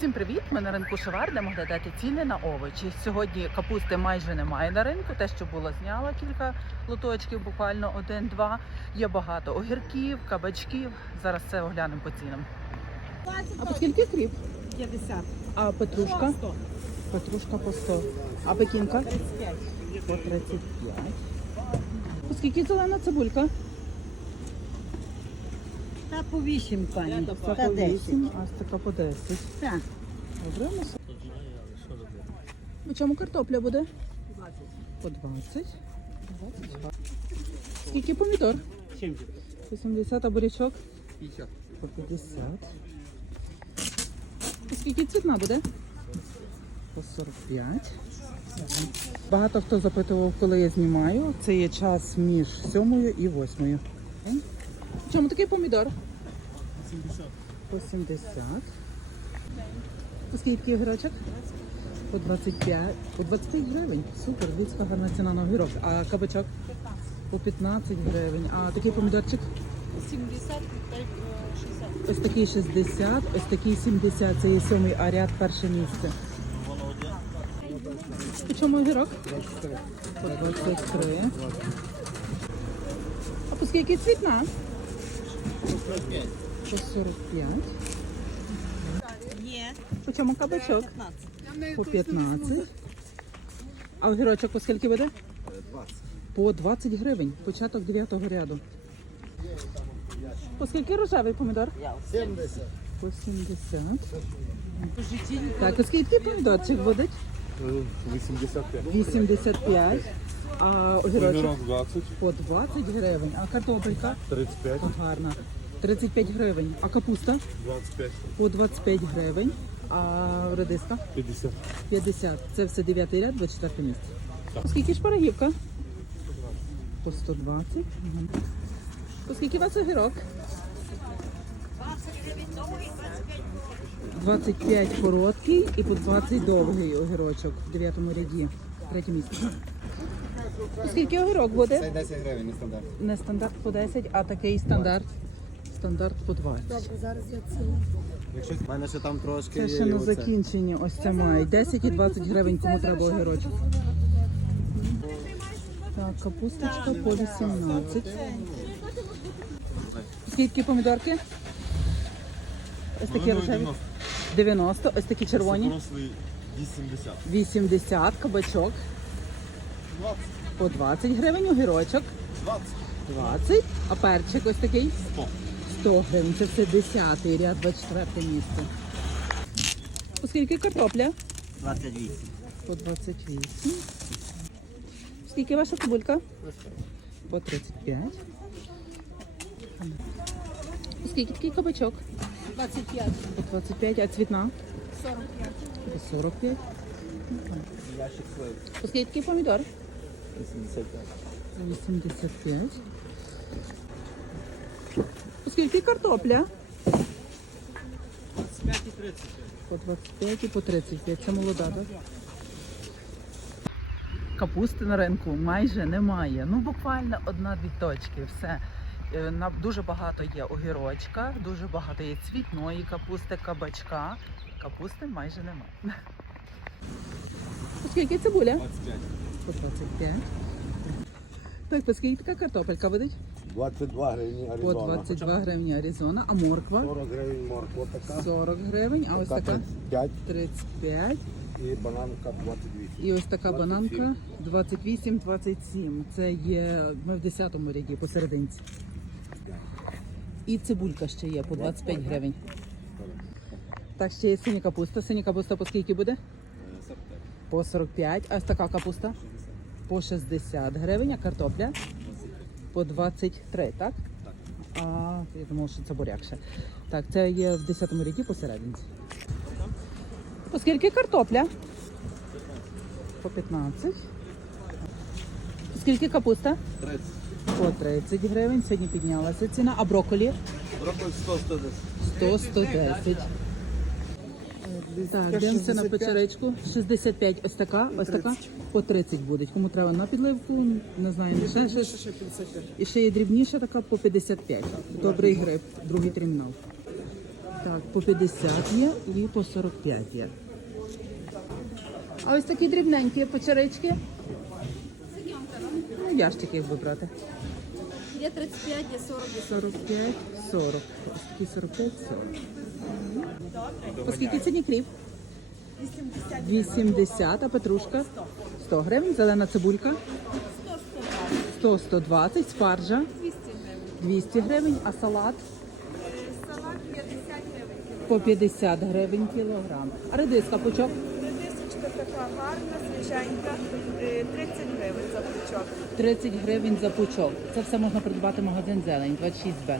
Всім привіт! Ми на ринку Шовар, де глядати ціни на овочі. Сьогодні капусти майже немає на ринку. Те, що було, зняла кілька лоточків, буквально один-два. Є багато огірків, кабачків. Зараз це оглянемо по цінам. А по скільки кріп? 50. А петрушка? 100. Петрушка по 100. А пекінка? 35. По 35. По скільки зелена цибулька? Та по 8, пані. Та по 10. а така по 10. Так. Добре, у чому картопля буде? 20. По 20. 22. Скільки помідор? 70. 80, а бурячок? 50. По 50. І скільки цвітна буде? По 45. Багато хто запитував, коли я знімаю. Це є час між 7 і 8. Чому такий помідор? 70. По 70. По скільки такий? По 25. По 25 гривень. Супер, дивіться, гарна ціна на огірок. А кабачок? 15. По 15 гривень. А такий помідорчик? 70 та 60. Ось такий 60, ось такий 70. Це є сьомий, а ряд перше місце. По чому огірок? По 23. А по скільки цвітна? По 45. Є. По чому кабачок? 15. По 15. А огірочок по скільки буде? 20. По 20 гривень. Початок 9 ряду. По скільки рожевий помідор? 70. По 70. Так, а скільки помідорчик буде? 85. 85. А огірочок 20. по 20 гривень. А картопелька 35. гарна. 35 гривень. А капуста 25. по 25 гривень. А редиска 50. 50. Це все 9 ряд, 24 місце. Скільки ж пирогівка? По 120. Мгм. По скільки у вас огірок? 25 короткий і по 20 довгий огірочок в 9 ряді. Третє місце. Скільки огірок буде? Це 10 гривень, не стандарт. Не стандарт по 10, а такий стандарт. Стандарт по 20. Якщо в мене ще там трошки Це є. ще і на оце. закінчення. Ось це має 10 і 20 гривень, кому треба огірочок. Так, капусточка по 18. Скільки помідорки? Ось такі рожеві. 90, ось такі червоні. Дорослий 80. 80, кабачок 20. по 20 гривень, огірочок 20. 20, а перчик ось такий 100. 100 гривень. Це все 10 ряд, 24 місце. Оскільки картопля? 28. По 28. Скільки ваша цибулька? По 35. Скільки такий кабачок? 25. По 25, а цвітна? 45. По 45. Ящик слив. По скільки такий помідор? 85. 85. По скільки картопля? 25 і 30. По 25 і по 35. Це молода, так? Капусти на ринку майже немає. Ну, буквально одна-дві точки. Все. Е, дуже багато є огірочка, дуже багато є цвітної капусти, кабачка. Капусти майже немає. По скільки цибуля? 25. По 25. Так, по скільки така картопелька буде? 22 гривні По Аризона. 22 гривні Аризона, а морква 40 гривень морква така. 40 гривень, а ось Така така 35 35. і бананка 28. І ось така 27. бананка 28-27. Це є ми в 10-му ряді посерединці. І цибулька ще є по 25 гривень. Так, ще є синя капуста. Синя капуста по скільки буде? По 45. А ось така капуста? По 60 гривень, а картопля? По 23, так? Так. А, я думала, що це буряк ще. Так, це є в 10-му ряді посерединці. По скільки картопля? По 15. Скільки капуста? 30. По 30 гривень. Сьогодні піднялася ціна. А брокколі? Робить 100 110. 100 110. Так, дивимося на печеричку. 65. Ось така, ось така. По 30 буде. Кому треба на підливку, не знаю, ще щось. І ще є дрібніша така по 55. Добрий гриб, другий термінал. Так, по 50 є і по 45 є. А ось такі дрібненькі печерички. Ну, ящик їх би брати. Є 35, є 40, є 40. 45, 40. Ось такі 45, 40. По скільки ціні кріп? 80, а петрушка? 100 гривень, зелена цибулька? 100, 120, спаржа? 200 гривень, а салат? Салат 50 гривень. По 50 гривень кілограм. А редиска пучок? Така гарна, свіженька, е, 30 гривень за пучок. 30 гривень за пучок. Це все можна придбати в магазин зелень, 26Б.